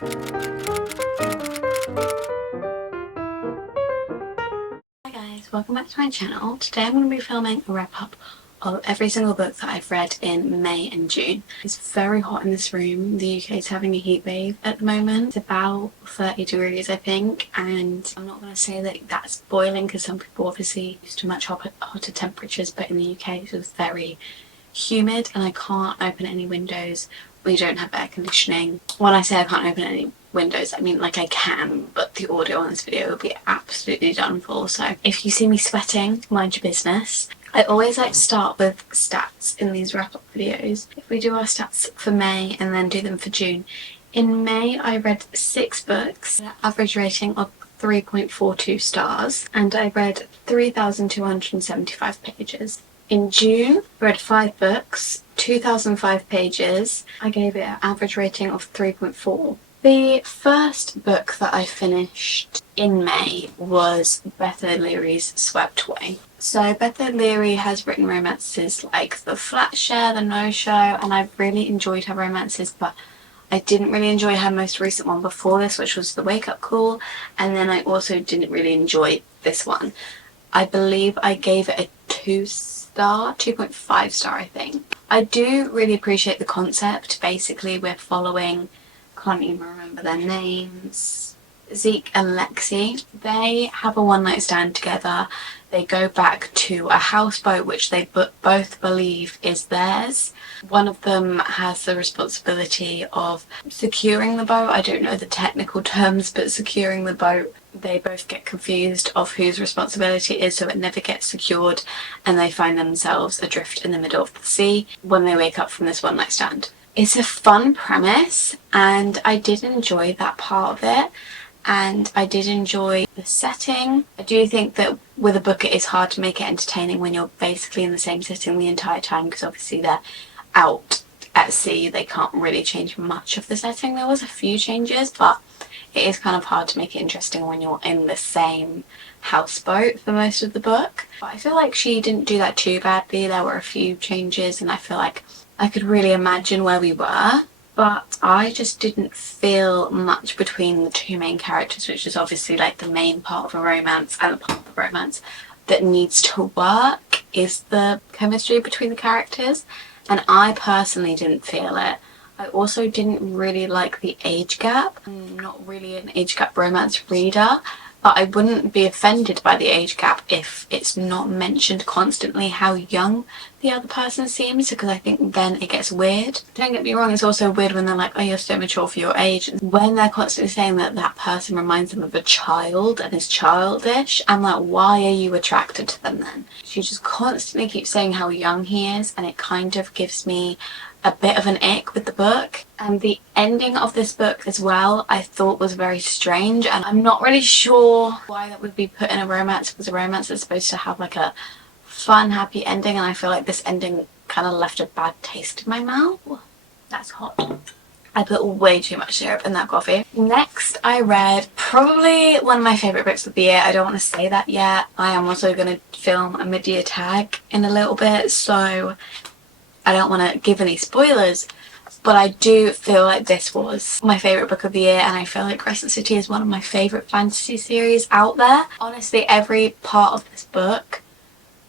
Hi guys, welcome back to my channel. Today I'm going to be filming a wrap up of every single book that I've read in May and June. It's very hot in this room. The UK is having a heat wave at the moment. It's about 30 degrees I think, and I'm not going to say that that's boiling because some people obviously used to much hotter temperatures, but in the UK it was very humid and I can't open any windows. We don't have air conditioning. When I say I can't open any windows, I mean like I can, but the audio on this video will be absolutely done for. So if you see me sweating, mind your business. I always like to start with stats in these wrap-up videos. If we do our stats for May and then do them for June. In May I read 6 books, an average rating of 3.42 stars, and I read 3,275 pages. In June, I read 5 books, 2,005 pages. I gave it an average rating of 3.4. The first book that I finished in May was Beth O'Leary's Swept Away. So Beth O'Leary has written romances like The Flat Share, The No Show, and I've really enjoyed her romances, but I didn't really enjoy her most recent one before this, which was The Wake Up Call, and then I also didn't really enjoy this one. I believe I gave it a 2.5 star I think. I do really appreciate the concept. Basically we're following, can't even remember their names, Zeke and Lexi. They have a one-night stand together. They go back to a houseboat which they both believe is theirs. One of them has the responsibility of securing the boat. I don't know the technical terms, but securing the boat. They both get confused of whose responsibility it is, so it never gets secured, and they find themselves adrift in the middle of the sea when they wake up from this one-night stand. It's a fun premise, and I did enjoy that part of it, and I did enjoy the setting. I do think that with a book it is hard to make it entertaining when you're basically in the same setting the entire time, because obviously they're out at sea, they can't really change much of the setting. There was a few changes, but it is kind of hard to make it interesting when you're in the same houseboat for most of the book. But I feel like she didn't do that too badly. There were a few changes and I feel like I could really imagine where we were, but I just didn't feel much between the two main characters, which is obviously like the main part of a romance, and the part of the romance that needs to work is the chemistry between the characters, and I personally didn't feel it. I also didn't really like the age gap. I'm not really an age gap romance reader, but I wouldn't be offended by the age gap if it's not mentioned constantly how young the other person seems, because I think then it gets weird. Don't get me wrong, it's also weird when they're like, oh, you're so mature for your age. And when they're constantly saying that that person reminds them of a child and is childish, I'm like, why are you attracted to them then? She just constantly keeps saying how young he is, and it kind of gives me a bit of an ick with the book. And the ending of this book as well I thought was very strange, and I'm not really sure why that would be put in a romance, because a romance is supposed to have like a fun happy ending, and I feel like this ending kind of left a bad taste in my mouth. That's hot. I put way too much syrup in that coffee. Next I read probably one of my favourite books of the year. I don't want to say that yet. I am also going to film a mid-year tag in a little bit, so I don't want to give any spoilers, but I do feel like this was my favourite book of the year, and I feel like Crescent City is one of my favourite fantasy series out there. Honestly, every part of this book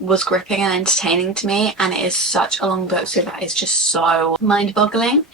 was gripping and entertaining to me, and it is such a long book, so that is just so mind-boggling.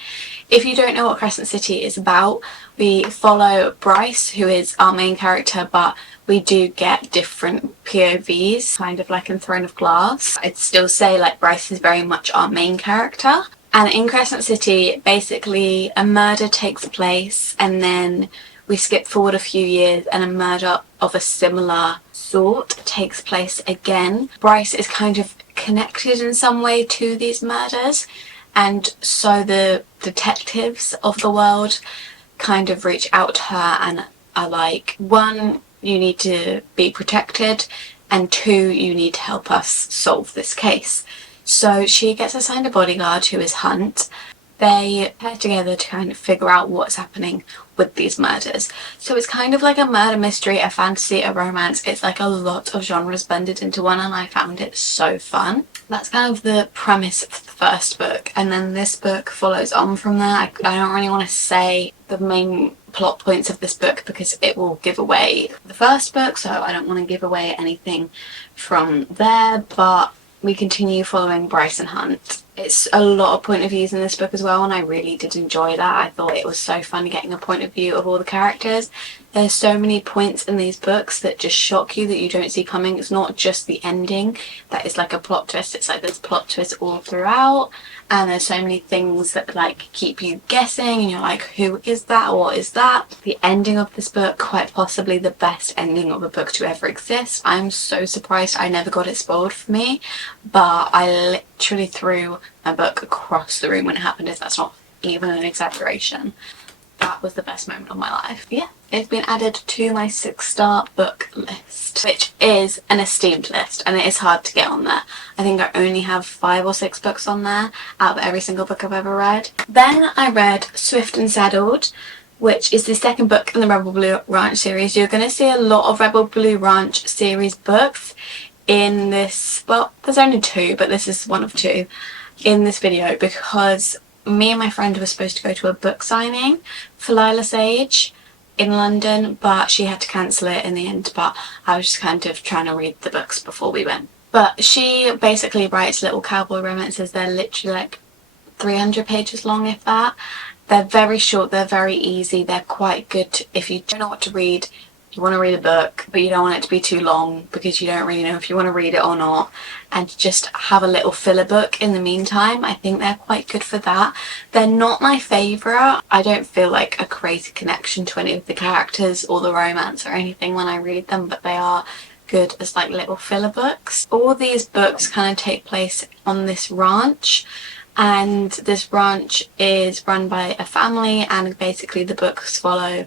If you don't know what Crescent City is about, we follow Bryce, who is our main character, but we do get different POVs, kind of like in Throne of Glass. I'd still say like Bryce is very much our main character. And in Crescent City, basically a murder takes place, and then we skip forward a few years and a murder of a similar sort takes place again. Bryce is kind of connected in some way to these murders, and so the detectives of the world kind of reach out to her and are like, 1, you need to be protected, and 2, you need to help us solve this case. So she gets assigned a bodyguard who is Hunt. They pair together to kind of figure out what's happening with these murders. So it's kind of like a murder mystery, a fantasy, a romance. It's like a lot of genres blended into one, and I found it so fun. That's kind of the premise of the first book, and then this book follows on from that. I don't really want to say the main plot points of this book because it will give away the first book, so I don't want to give away anything from there, but we continue following Bryson Hunt. It's a lot of point of views in this book as well, and I really did enjoy that. I thought it was so fun getting a point of view of all the characters. There's so many points in these books that just shock you, that you don't see coming. It's not just the ending that is like a plot twist, it's like there's plot twists all throughout, and there's so many things that like keep you guessing, and you're like, who is that, what is that? The ending of this book, quite possibly the best ending of a book to ever exist. I'm so surprised I never got it spoiled for me, but I literally threw my book across the room when it happened, if that's not even an exaggeration. That was the best moment of my life. Yeah, it's been added to my 6-star book list, which is an esteemed list, and it is hard to get on there. I think I only have 5 or 6 books on there out of every single book I've ever read. Then I read Swift and Saddled, which is the 2nd book in the Rebel Blue Ranch series. You're going to see a lot of Rebel Blue Ranch series books in this, well, there's only 2, but this is one of 2 in this video, because me and my friend were supposed to go to a book signing for Lila Sage in London, but she had to cancel it in the end, but I was just kind of trying to read the books before we went. But she basically writes little cowboy romances. They're literally like 300 pages long, if that. They're very short, they're very easy, they're quite good if you don't know what to read. You want to read a book, but you don't want it to be too long because you don't really know if you want to read it or not, and just have a little filler book in the meantime. I think they're quite good for that. They're not my favourite. I don't feel like a crazy connection to any of the characters or the romance or anything when I read them, but they are good as like little filler books. All these books kind of take place on this ranch, and this ranch is run by a family, and basically the books follow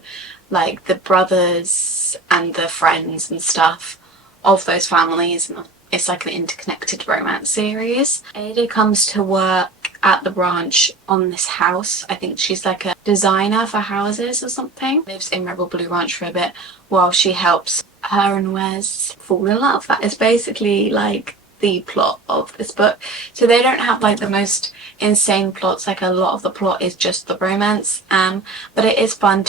like the brothers and the friends and stuff of those families. It's like an interconnected romance series. Ada comes to work at the ranch on this house. I think she's like a designer for houses or something. Lives in Rebel Blue Ranch for a bit while she helps her and Wes fall in love. That is basically like the plot of this book. So they don't have like the most insane plots, like a lot of the plot is just the romance, but it is fun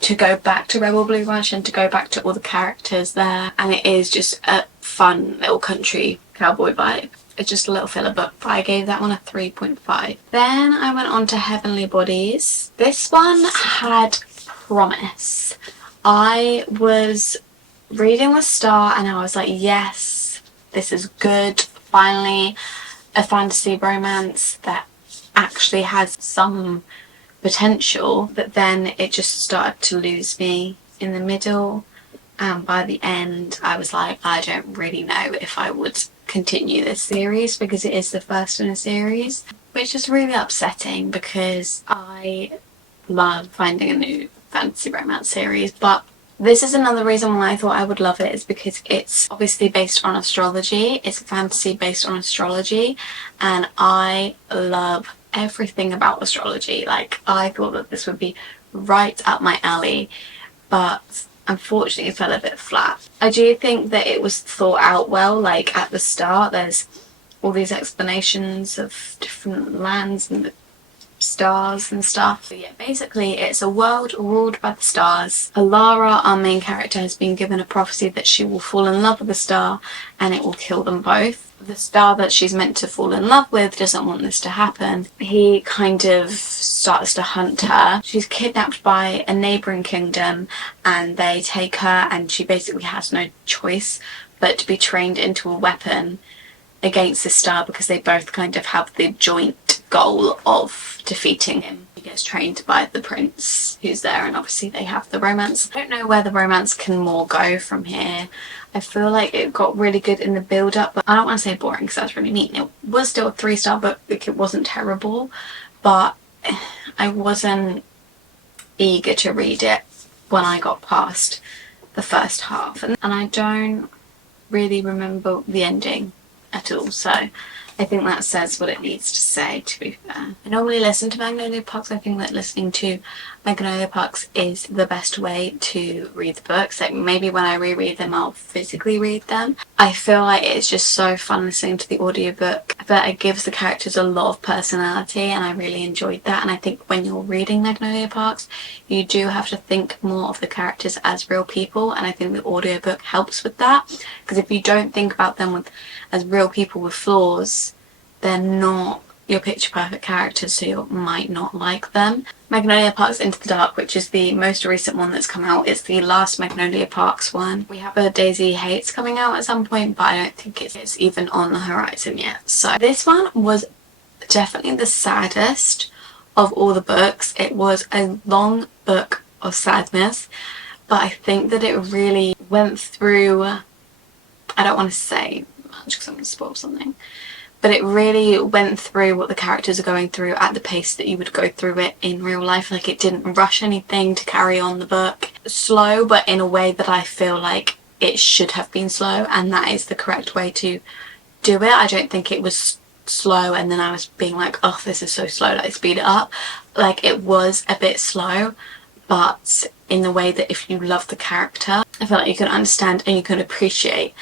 to go back to Rebel Blue Ranch and to go back to all the characters there, and it is just a fun little country cowboy vibe. It's just a little filler book, but I gave that one a 3.5. Then I went on to Heavenly Bodies. This one had promise. I was reading the start and I was like, yes, this is good. Finally a fantasy romance that actually has some potential, but then it just started to lose me in the middle, and by the end I was like, I don't really know if I would continue this series because it is the first in a series, which is really upsetting because I love finding a new fantasy romance series. But this is another reason why I thought I would love it, is because it's obviously based on astrology. It's fantasy based on astrology, and I love everything about astrology. Like, I thought that this would be right up my alley, but unfortunately it fell a bit flat. I do think that it was thought out well. Like, at the start there's all these explanations of different lands and the stars and stuff. But yeah, basically it's a world ruled by the stars. Alara, our main character, has been given a prophecy that she will fall in love with a star and it will kill them both. The star that she's meant to fall in love with doesn't want this to happen. He kind of starts to hunt her. She's kidnapped by a neighbouring kingdom and they take her, and she basically has no choice but to be trained into a weapon against the star, because they both kind of have the joint goal of defeating him. He gets trained by the prince who's there, and obviously they have the romance. I don't know where the romance can more go from here. I feel like it got really good in the build-up, but I don't want to say boring because that's really mean. It was still a 3-star book, like it wasn't terrible, but I wasn't eager to read it when I got past the first half, and I don't really remember the ending at all, so I think that says what it needs to say, to be fair. I normally listen to Magnolia Parks. I think that listening to Magnolia Parks is the best way to read the books. Like maybe when I reread them I'll physically read them. I feel like it's just so fun listening to the audiobook. I feel like it gives the characters a lot of personality and I really enjoyed that. And I think when you're reading Magnolia Parks you do have to think more of the characters as real people, and I think the audiobook helps with that, because if you don't think about them as real people with flaws, they're not your picture perfect characters, so you might not like them. Magnolia Parks Into the Dark, which is the most recent one that's come out, it's the last Magnolia Parks one. We have a Daisy Hates coming out at some point, but I don't think it's even on the horizon yet. So this one was definitely the saddest of all the books. It was a long book of sadness, but I think that it really went through, I don't want to say much because I'm going to spoil something, but it really went through what the characters are going through at the pace that you would go through it in real life. Like it didn't rush anything to carry on the book. Slow, but in a way that I feel like it should have been slow, and that is the correct way to do it. I don't think it was slow and then I was being like, oh, this is so slow, like speed it up. Like it was a bit slow, but in the way that if you love the character, I feel like you can understand and you can appreciate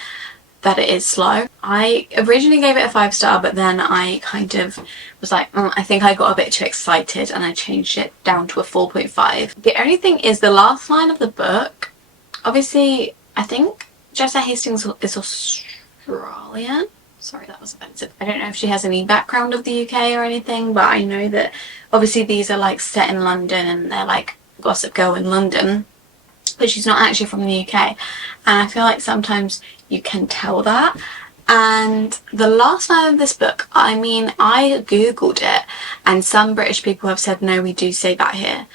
that it is slow. I originally gave it a 5-star, but then I kind of was like, I think I got a bit too excited and I changed it down to a 4.5. The only thing is the last line of the book, obviously I think Jessa Hastings is Australian. Sorry, that was offensive. I don't know if she has any background of the UK or anything, but I know that obviously these are like set in London and they're like Gossip Girl in London, but she's not actually from the UK, and I feel like sometimes you can tell that. And the last line of this book, I mean, I googled it and some British people have said no, we do say that here,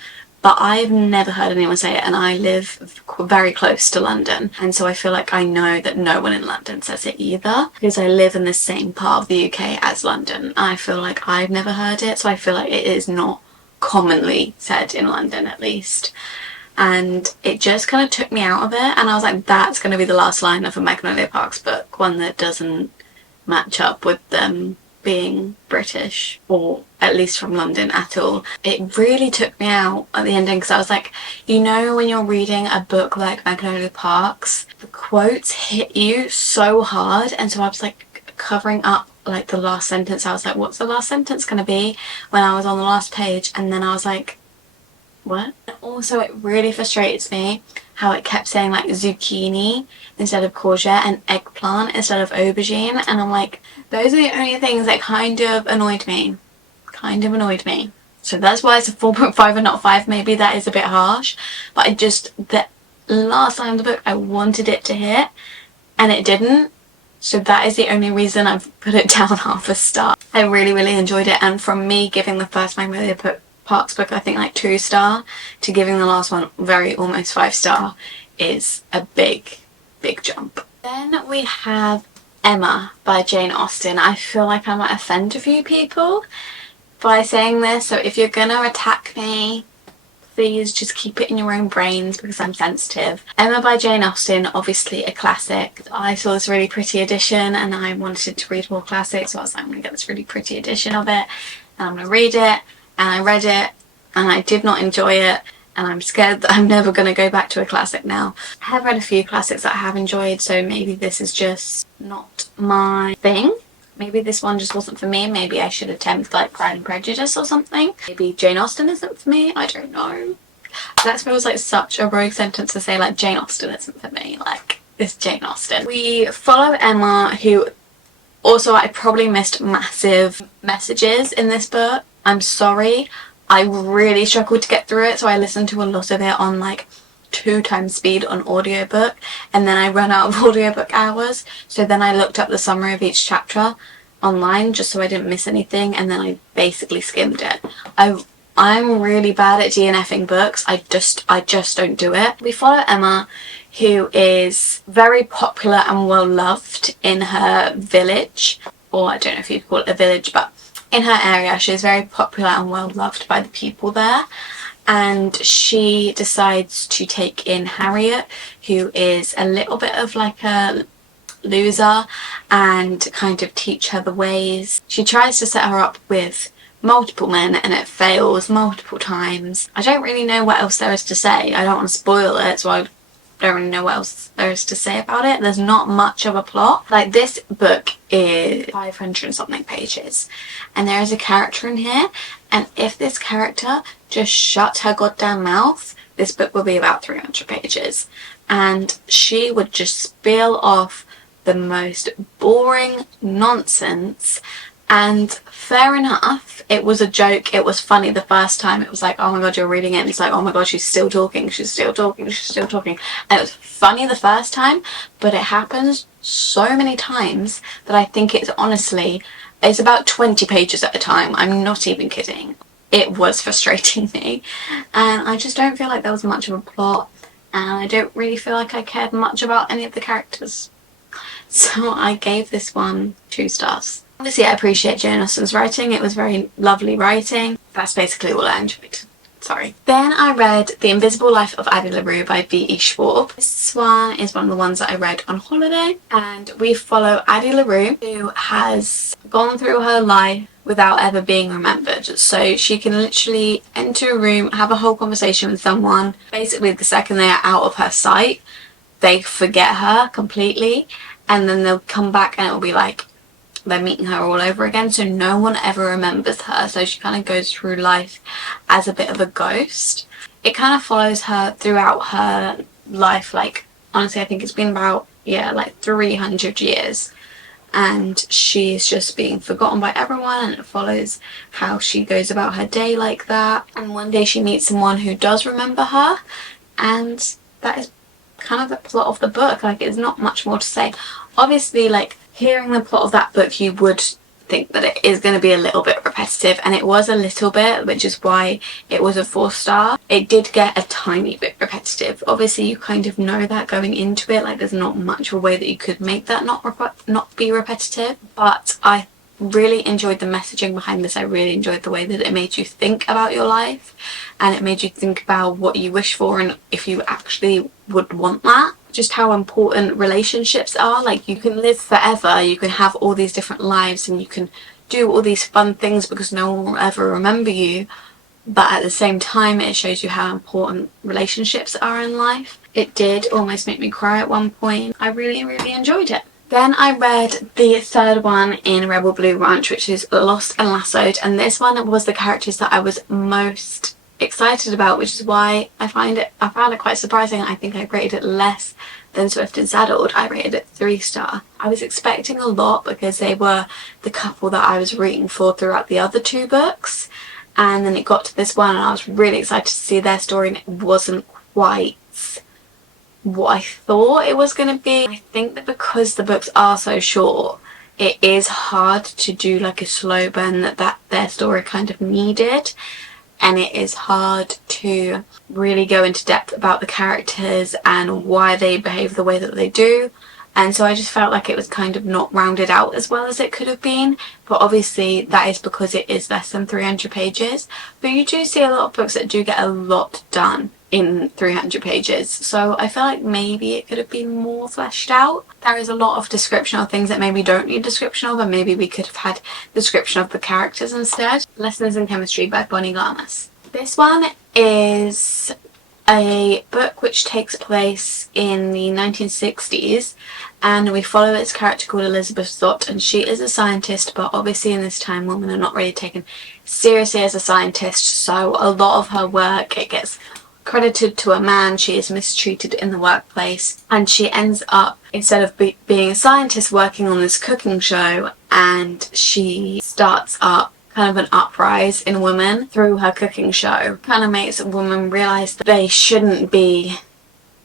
but I've never heard anyone say it, and I live very close to London, and so I feel like I know that no one in London says it either, because I live in the same part of the UK as London. I feel like I've never heard it, so I feel like it is not commonly said in London at least. And it just kind of took me out of it, and I was like, that's going to be the last line of a Magnolia Parks book, one that doesn't match up with them being British, or at least from London at all. It really took me out at the ending, because I was like, you know, when you're reading a book like Magnolia Parks, the quotes hit you so hard, and so I was like covering up like the last sentence. I was like, what's the last sentence gonna be, when I was on the last page, and then I was like, what? Also, it really frustrates me how it kept saying like zucchini instead of courgette and eggplant instead of aubergine, and I'm like, those are the only things that kind of annoyed me. So that's why it's a 4.5 and not 5. Maybe that is a bit harsh, but the last line of the book I wanted it to hit and it didn't, so that is the only reason I've put it down half a star. I really enjoyed it, and from me giving the first Magnolia Parks book I think like 2-star to giving the last one almost 5-star is a big jump. Then we have Emma by Jane Austen. I feel like I might offend a few people by saying this, so if you're gonna attack me, please just keep it in your own brains because I'm sensitive. Emma by Jane Austen, obviously a classic. I saw this really pretty edition and I wanted to read more classics, so I was like, I'm gonna get this really pretty edition of it and I'm gonna read it. And I read it and I did not enjoy it, and I'm scared that I'm never going to go back to a classic now. I have read a few classics that I have enjoyed, so maybe this is just not my thing. Maybe this one just wasn't for me. Maybe I should attempt like Pride and Prejudice or something. Maybe Jane Austen isn't for me. I don't know. That feels like such a rogue sentence to say, like Jane Austen isn't for me. Like, it's Jane Austen. We follow Emma, who also, I probably missed massive messages in this book. I'm sorry, I really struggled to get through it, so I listened to a lot of it on like 2 times speed on audiobook, and then I ran out of audiobook hours, so then I looked up the summary of each chapter online just so I didn't miss anything, and then I basically skimmed it. I'm really bad at DNFing books. I just don't do it. We follow Emma, who is very popular and well loved in her village, or I don't know if you'd call it a village, but in her area. She's very popular and well loved by the people there, and she decides to take in Harriet, who is a little bit of like a loser, and kind of teach her the ways. She tries to set her up with multiple men and it fails multiple times. I don't really know what else there is to say. I don't want to spoil it, so I don't really know what else there is to say about it. There's not much of a plot. Like, this book is 500 and something pages, and there is a character in here, and if this character just shut her goddamn mouth, this book will be about 300 pages. And she would just spiel off the most boring nonsense. And fair enough, it was a joke, it was funny the first time. It was like, oh my god, you're reading it, and it's like, oh my god, she's still talking, she's still talking, she's still talking. And it was funny the first time, but it happens so many times that I think it's honestly, it's about 20 pages at a time. I'm not even kidding. It was frustrating me, and I just don't feel like there was much of a plot, and I don't really feel like I cared much about any of the characters. So I gave this one 2 stars. Obviously, I appreciate Jane Austen's writing. It was very lovely writing. That's basically all I enjoyed. Sorry. Then I read The Invisible Life of Addie LaRue by V.E. Schwab. This one is one of the ones that I read on holiday, and we follow Addie LaRue, who has gone through her life without ever being remembered. So she can literally enter a room, have a whole conversation with someone. Basically, the second they are out of her sight, they forget her completely, and then they'll come back and it'll be like they're meeting her all over again, so no one ever remembers her. So she kind of goes through life as a bit of a ghost. It kind of follows her throughout her life. Like, honestly, I think it's been about, like 300 years, and she's just being forgotten by everyone, and it follows how she goes about her day like that. And one day she meets someone who does remember her, and that is kind of the plot of the book. Like, it's not much more to say. Obviously, like, hearing the plot of that book, you would think that it is going to be a little bit repetitive, and it was a little bit, which is why it was a 4-star. It did get a tiny bit repetitive. Obviously, you kind of know that going into it. Like, there's not much of a way that you could make that not be repetitive. But I really enjoyed the messaging behind this. I really enjoyed the way that it made you think about your life, and it made you think about what you wish for and if you actually would want that. Just how important relationships are. Like, you can live forever, you can have all these different lives, and you can do all these fun things because no one will ever remember you, but at the same time it shows you how important relationships are in life. It did almost make me cry at one point. I really, really enjoyed it. Then I read the third one in Rebel Blue Ranch, which is Lost and Lassoed, and this one was the characters that I was most excited about, which is why I found it quite surprising. I think I rated it less than Swift and Saddled. I rated it 3-star. I was expecting a lot because they were the couple that I was rooting for throughout the other 2 books, and then it got to this one and I was really excited to see their story, and it wasn't quite what I thought it was going to be. I think that because the books are so short, it is hard to do like a slow burn that their story kind of needed. And it is hard to really go into depth about the characters and why they behave the way that they do. And so I just felt like it was kind of not rounded out as well as it could have been. But obviously that is because it is less than 300 pages. But you do see a lot of books that do get a lot done in 300 pages. So I feel like maybe it could have been more fleshed out. There is a lot of description of things that maybe don't need description of, and maybe we could have had description of the characters instead. Lessons in Chemistry by Bonnie Garmus. This one is a book which takes place in the 1960s, and we follow its character called Elizabeth Zott, and she is a scientist, but obviously in this time women are not really taken seriously as a scientist, so a lot of her work, it gets credited to a man. She is mistreated in the workplace, and she ends up, instead of being a scientist, working on this cooking show, and she starts up kind of an uprise in women through her cooking show. Kind of makes women realise that they shouldn't be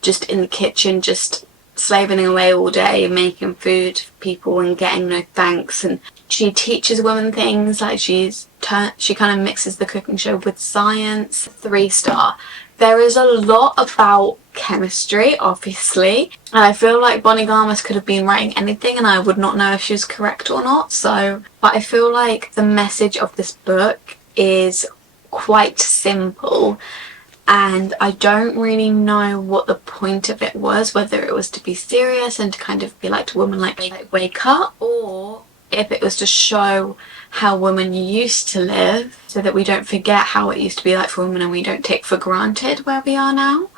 just in the kitchen, just slaving away all day, making food for people and getting no thanks. And she teaches women things, like she kind of mixes the cooking show with science. 3-star. There is a lot about chemistry, obviously, and I feel like Bonnie Garmus could have been writing anything and I would not know if she was correct or not. But I feel like the message of this book is quite simple, and I don't really know what the point of it was, whether it was to be serious and to kind of be like to women like wake up, or if it was to show how women used to live, so that we don't forget how it used to be like for women and we don't take for granted where we are now.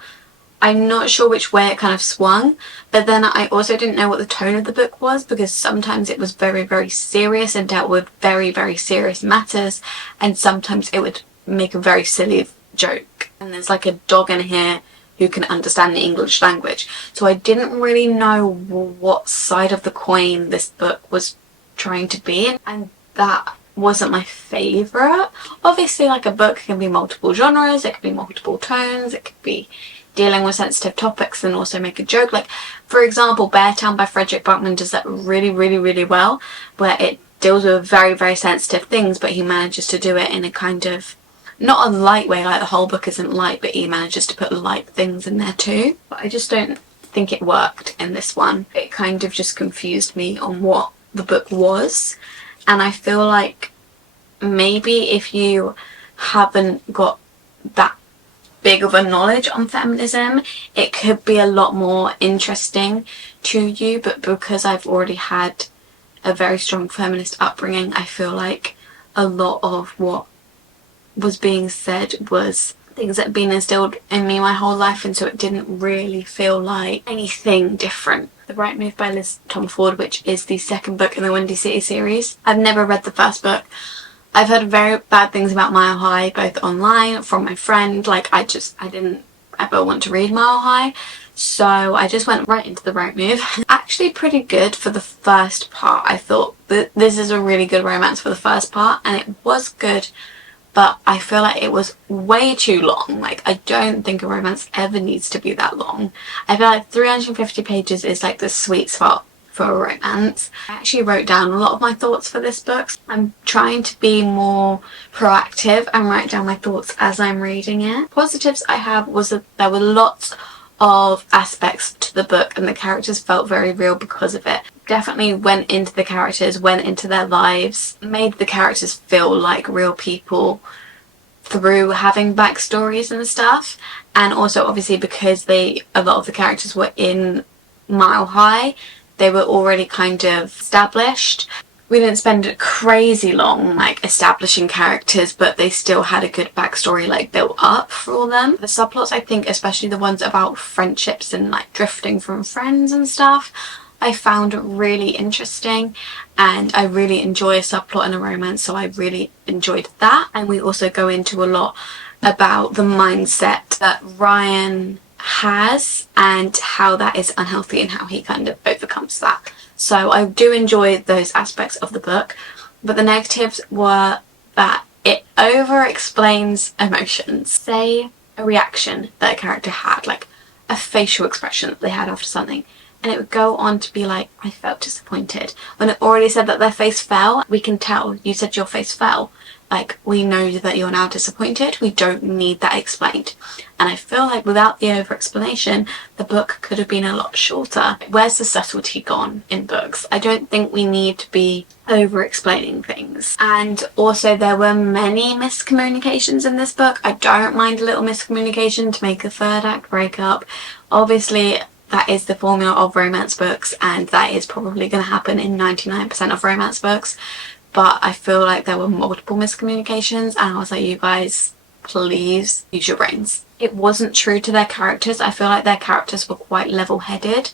I'm not sure which way it kind of swung, but then I also didn't know what the tone of the book was, because sometimes it was very, very serious and dealt with very, very serious matters, and sometimes it would make a very silly joke. And there's like a dog in here who can understand the English language. So I didn't really know what side of the coin this book was trying to be in, and that wasn't my favourite. Obviously, like, a book can be multiple genres, it could be multiple tones, it could be dealing with sensitive topics and also make a joke. Like, for example, Beartown by Frederick Buckman does that really, really, really well, where it deals with very, very sensitive things, but he manages to do it in a kind of, not a light way, like the whole book isn't light, but he manages to put light things in there too. But I just don't think it worked in this one. It kind of just confused me on what the book was, and I feel like maybe if you haven't got that big of a knowledge on feminism, it could be a lot more interesting to you, but because I've already had a very strong feminist upbringing, I feel like a lot of what was being said was things that had been instilled in me my whole life, and so it didn't really feel like anything different. The Right Move by Liz Tomford, which is the second book in the Windy City series. I've never read the first book. I've heard very bad things about Mile High, both online, from my friend. Like, I didn't ever want to read Mile High, so I just went right into The Right Move. Actually pretty good for the first part. I thought that this is a really good romance for the first part, and it was good, but I feel like it was way too long. Like, I don't think a romance ever needs to be that long. I feel like 350 pages is like the sweet spot for a romance. I actually wrote down a lot of my thoughts for this book. I'm trying to be more proactive and write down my thoughts as I'm reading it. Positives I have was that there were lots of aspects to the book and the characters felt very real because of it. Definitely went into the characters, went into their lives, made the characters feel like real people through having backstories and stuff. And also, obviously, because a lot of the characters were in Mile High, they were already kind of established. We didn't spend crazy long like establishing characters, but they still had a good backstory like built up for all them. The subplots, I think, especially the ones about friendships and like drifting from friends and stuff, I found really interesting, and I really enjoy a subplot in a romance, so I really enjoyed that. And we also go into a lot about the mindset that Ryan has and how that is unhealthy and how he kind of overcomes that. So I do enjoy those aspects of the book, but the negatives were that it over explains emotions. Say a reaction that a character had, like a facial expression that they had after something, and it would go on to be like, I felt disappointed, when it already said that their face fell. We can tell you said your face fell. Like, we know that you're now disappointed. We don't need that explained. And I feel like without the over-explanation, the book could have been a lot shorter. Where's the subtlety gone in books? I don't think we need to be over-explaining things. And also, there were many miscommunications in this book. I don't mind a little miscommunication to make a third act break up. Obviously, that is the formula of romance books, and that is probably going to happen in 99% of romance books. But I feel like there were multiple miscommunications, and I was like, you guys, please use your brains. It wasn't true to their characters. I feel like their characters were quite level-headed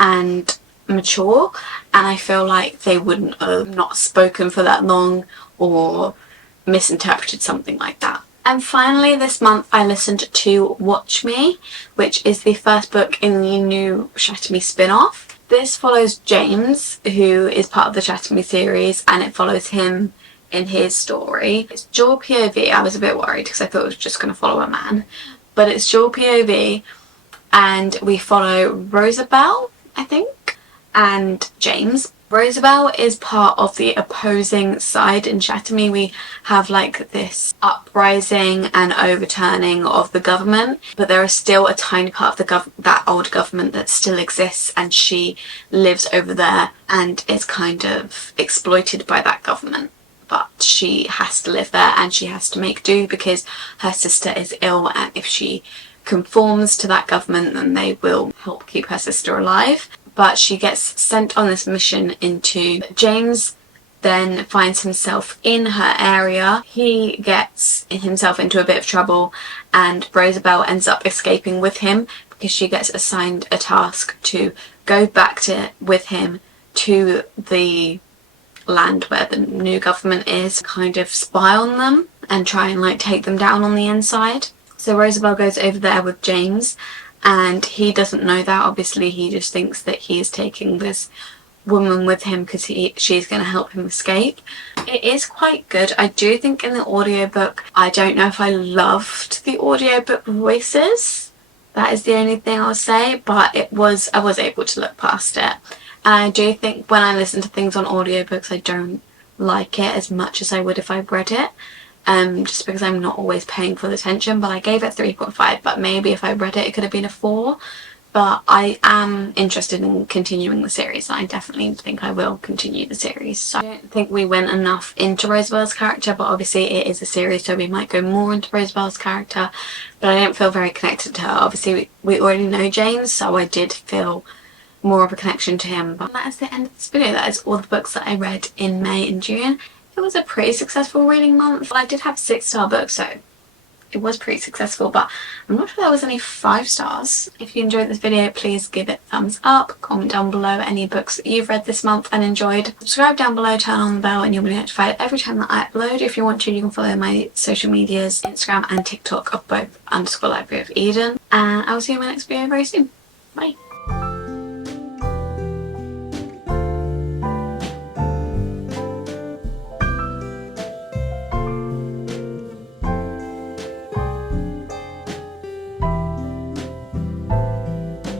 and mature, and I feel like they wouldn't have not spoken for that long or misinterpreted something like that. And finally, this month I listened to Watch Me, which is the first book in the new Shatter Me spin-off. This follows James, who is part of the Shatter Me series, and it follows him in his story. It's dual POV. I was a bit worried because I thought it was just going to follow a man, but it's dual POV, and we follow Rosabelle, I think, and James. Rosabelle is part of the opposing side in Shatter Me. We have like this uprising and overturning of the government, but there is still a tiny part of that old government that still exists, and she lives over there and is kind of exploited by that government. But she has to live there and she has to make do because her sister is ill, and if she conforms to that government, then they will help keep her sister alive. But she gets sent on this mission into James then finds himself in her area. He gets himself into a bit of trouble and Rosabelle ends up escaping with him because she gets assigned a task to go back with him to the land where the new government is, kind of spy on them and try and like take them down on the inside. So Rosabelle goes over there with James and he doesn't know that. Obviously he just thinks that he is taking this woman with him because she's going to help him escape. It is quite good. I do think in the audiobook, I don't know if I loved the audiobook voices. That is the only thing I'll say, but I was able to look past it. And I do think when I listen to things on audiobooks, I don't like it as much as I would if I read it. Just because I'm not always paying full attention, but I gave it 3.5, but maybe if I read it, it could have been a 4. But I am interested in continuing the series, and I definitely think I will continue the series. So I don't think we went enough into Rosabelle's character, but obviously it is a series, so we might go more into Rosabelle's character, but I don't feel very connected to her. Obviously we already know James, so I did feel more of a connection to him. But that is the end of this video. That is all the books that I read in May and June. It was a pretty successful reading month. I did have 6-star books, so it was pretty successful, but I'm not sure there was any 5 stars. If you enjoyed this video, please give it a thumbs up, comment down below any books that you've read this month and enjoyed. Subscribe down below, turn on the bell, and you'll be notified every time that I upload. If you want to, you can follow my social medias, Instagram and TikTok of both _libraryofeden. And I will see you in my next video very soon. Bye!